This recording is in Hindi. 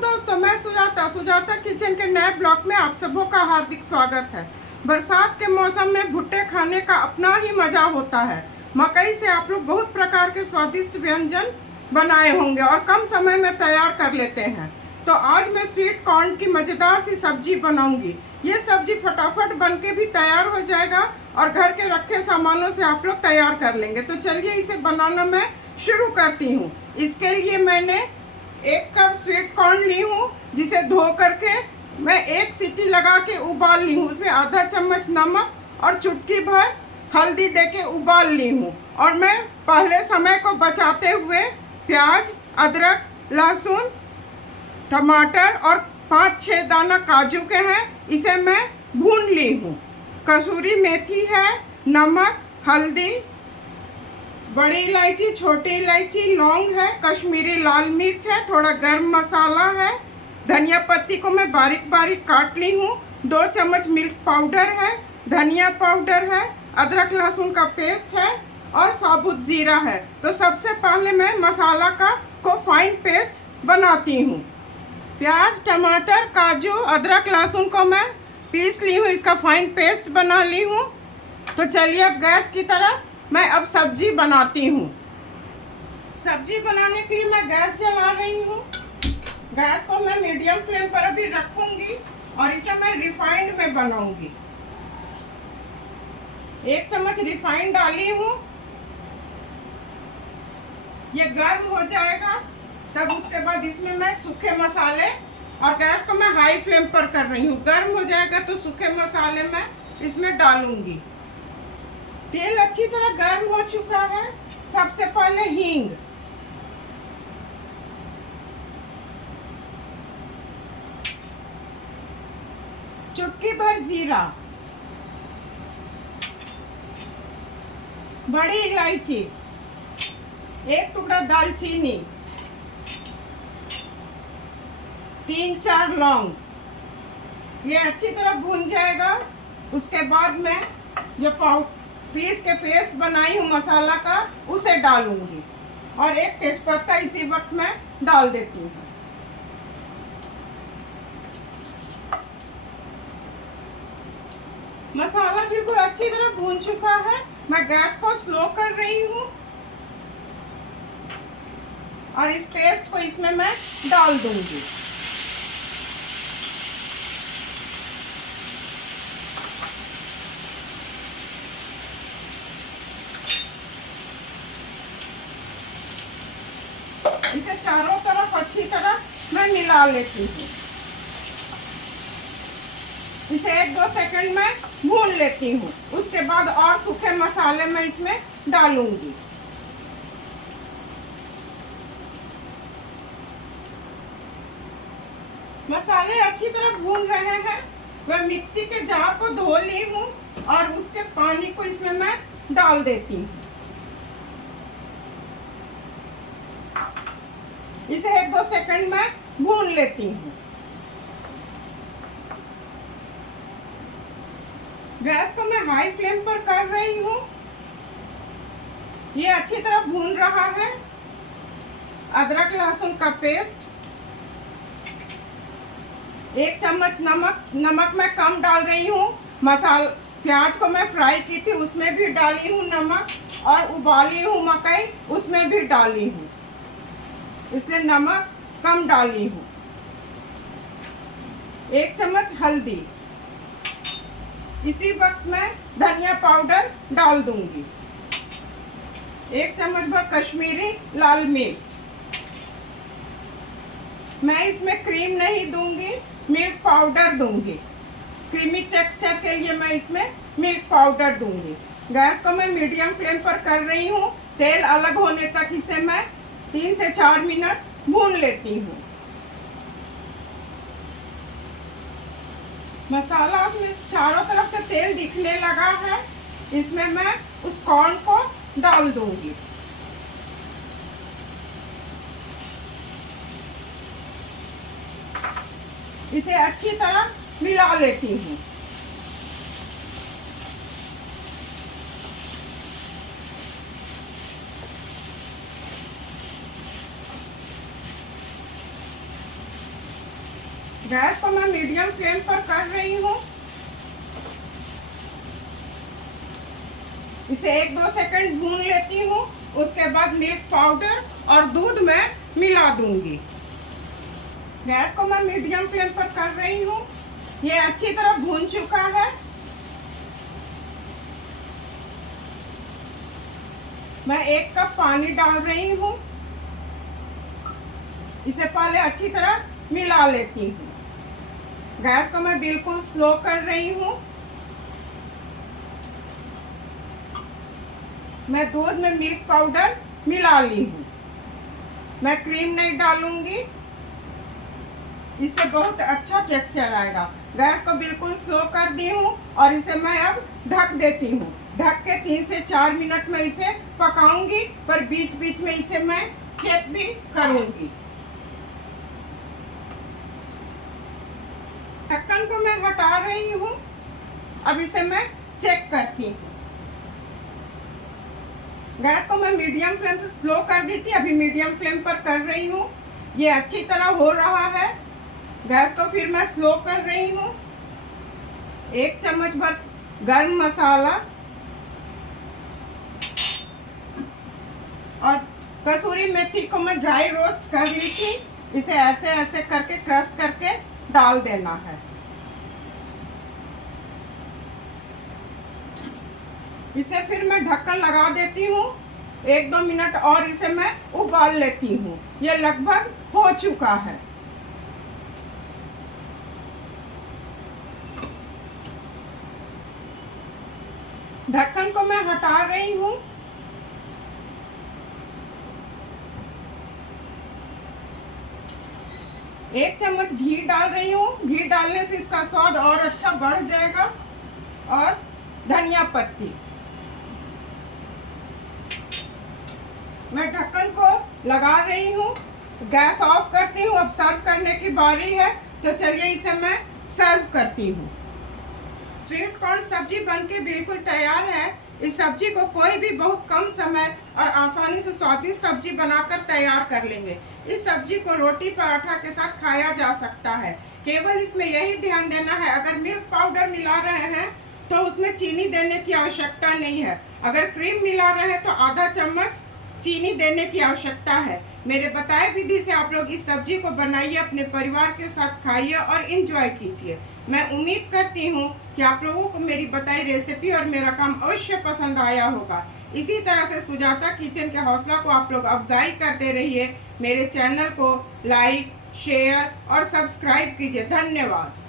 दोस्तों, मैं सुजाता किचन के नए ब्लॉग में आप सबों का हार्दिक स्वागत है। बरसात के मौसम में भुट्टे खाने का अपना ही मजा होता है। मकई से आप लोग बहुत प्रकार के स्वादिष्ट व्यंजन बनाए होंगे और कम समय में तैयार कर लेते हैं। तो आज मैं स्वीट कॉर्न की मज़ेदार सी सब्जी बनाऊंगी। ये सब्जी फटाफट बन के भी तैयार हो जाएगा और घर के रखे सामानों से आप लोग तैयार कर लेंगे। तो चलिए इसे बनाना मैं शुरू करती हूँ। इसके लिए मैंने 1 कप स्वीट कॉर्न ली हूँ, जिसे धो करके मैं 1 सीटी लगा के उबाल ली हूँ। उसमें आधा चम्मच नमक और चुटकी भर हल्दी दे के उबाल ली हूँ। और मैं पहले समय को बचाते हुए प्याज, अदरक, लहसुन, टमाटर और 5-6 दाना काजू के हैं, इसे मैं भून ली हूँ। कसूरी मेथी है, नमक, हल्दी, बड़ी इलायची, छोटी इलायची, लौंग है, कश्मीरी लाल मिर्च है, थोड़ा गर्म मसाला है, धनिया पत्ती को मैं बारीक बारीक काट ली हूँ, 2 चम्मच मिल्क पाउडर है, धनिया पाउडर है, अदरक लहसुन का पेस्ट है और साबुत जीरा है। तो सबसे पहले मैं मसाला को फाइन पेस्ट बनाती हूँ। प्याज, टमाटर, काजू, अदरक लहसुन को मैं पीस ली हूँ, इसका फाइन पेस्ट बना ली हूँ। तो चलिए अब गैस की तरफ मैं अब सब्जी बनाती हूँ। सब्जी बनाने के लिए मैं गैस जला रही हूँ। गैस को मैं मीडियम फ्लेम पर अभी रखूंगी और इसे मैं रिफाइंड में बनाऊंगी। 1 चम्मच रिफाइंड डाली हूँ। ये गर्म हो जाएगा, तब उसके बाद इसमें मैं सूखे मसाले, और गैस को मैं हाई फ्लेम पर कर रही हूँ। गर्म हो जाएगा तो सूखे मसाले मैं इसमें डालूंगी। तेल अच्छी तरह गर्म हो चुका है। सबसे पहले हींग, चुटकी भर जीरा, बड़ी इलायची, 1 टुकड़ा दालचीनी, 3-4 लौंग। ये अच्छी तरह भून जाएगा। उसके बाद मैं जो पीस के पेस्ट बनाई हूँ मसाला का, उसे डालूंगी और 1 तेजपत्ता इसी वक्त मैं डाल देती हूँ। मसाला बिल्कुल अच्छी तरह भून चुका है। मैं गैस को स्लो कर रही हूँ और इस पेस्ट को इसमें मैं डाल दूंगी। इसे चारों तरफ अच्छी तरह मैं मिला लेती हूँ। इसे 1-2 सेकंड में भून लेती हूँ। उसके बाद और सूखे मसाले मैं इसमें डालूंगी। मसाले अच्छी तरह भून रहे हैं। मैं मिक्सी के जार को धो ली हूँ और उसके पानी को इसमें मैं डाल देती हूँ। इसे 1-2 सेकंड में भून लेती हूँ। गैस को मैं हाई फ्लेम पर कर रही हूँ। ये अच्छी तरह भून रहा है। अदरक लहसुन का पेस्ट, 1 चम्मच नमक मैं कम डाल रही हूँ। प्याज को मैं फ्राई की थी, उसमें भी डाली हूँ नमक, और उबाली हूँ मकई, उसमें भी डाली हूँ, इसलिए नमक कम डाली हूँ। 1 चम्मच हल्दी। इसी वक्त मैं धनिया पाउडर डाल दूंगी। 1 चम्मच भर कश्मीरी लाल मिर्च। मैं इसमें क्रीम नहीं दूंगी, मिल्क पाउडर दूंगी। क्रीमी टेक्सचर के लिए मैं इसमें मिल्क पाउडर दूंगी। गैस को मैं मीडियम फ्लेम पर कर रही हूँ। तेल अलग होने तक इसे मैं 3 से 4 मिनट भून लेती हूँ। मसाला में चारों तरफ से तेल दिखने लगा है। इसमें मैं उस कॉर्न को डाल दूंगी। इसे अच्छी तरह मिला लेती हूँ। गैस को मैं मीडियम फ्लेम पर कर रही हूँ। इसे 1-2 सेकंड भून लेती हूँ। उसके बाद मिल्क पाउडर और दूध में मिला दूंगी। गैस को मैं मीडियम फ्लेम पर कर रही हूँ। ये अच्छी तरह भून चुका है। मैं 1 कप पानी डाल रही हूँ। इसे पहले अच्छी तरह मिला लेती हूँ। गैस को मैं बिल्कुल स्लो कर रही हूँ। मैं दूध में मिल्क पाउडर मिला ली हूँ। मैं क्रीम नहीं डालूंगी, इससे बहुत अच्छा टेक्सचर आएगा। गैस को बिल्कुल स्लो कर दी हूँ और इसे मैं अब ढक देती हूँ। ढक के 3 से 4 मिनट में इसे पकाऊंगी, पर बीच बीच में इसे मैं चेक भी करूंगी। ढक्कन को मैं हटा रही हूँ। अब इसे मैं चेक करती हूँ। गैस को मैं मीडियम फ्लेम से स्लो कर दी थी, अभी मीडियम फ्लेम पर कर रही हूँ। ये अच्छी तरह हो रहा है। गैस को फिर मैं स्लो कर रही हूँ। 1 चम्मच भर गरम मसाला और कसूरी मेथी को मैं ड्राई रोस्ट कर ली थी। इसे ऐसे ऐसे करके क्रश करके डाल देना है। इसे फिर मैं ढक्कन लगा देती हूँ। 1-2 मिनट और इसे मैं उबाल लेती हूँ। ये लगभग हो चुका है। ढक्कन को मैं हटा रही हूँ। एक चम्मच घी डाल रही हूँ। घी डालने से इसका स्वाद और अच्छा बढ़ जाएगा। और धनिया पत्ती। मैं ढक्कन को लगा रही हूँ। गैस ऑफ करती हूँ। अब सर्व करने की बारी है, तो चलिए इसे मैं सर्व करती हूँ। स्वीट कॉर्न सब्जी बनके बिल्कुल तैयार है। इस सब्जी को कोई भी बहुत कम समय और आसानी से स्वादिष्ट सब्जी बनाकर तैयार कर लेंगे। इस सब्जी को रोटी पराठा के साथ खाया जा सकता है। केवल इसमें यही ध्यान देना है, अगर मिल्क पाउडर मिला रहे हैं तो उसमें चीनी देने की आवश्यकता नहीं है। अगर क्रीम मिला रहे हैं तो आधा चम्मच चीनी देने की आवश्यकता है। मेरे बताए विधि से आप लोग इस सब्जी को बनाइए, अपने परिवार के साथ खाइए और इंजॉय कीजिए। मैं उम्मीद करती हूँ कि आप लोगों को मेरी बताई रेसिपी और मेरा काम अवश्य पसंद आया होगा। इसी तरह से सुजाता किचन के हौसला को आप लोग अफजाई करते रहिए। मेरे चैनल को लाइक, शेयर और सब्सक्राइब कीजिए। धन्यवाद।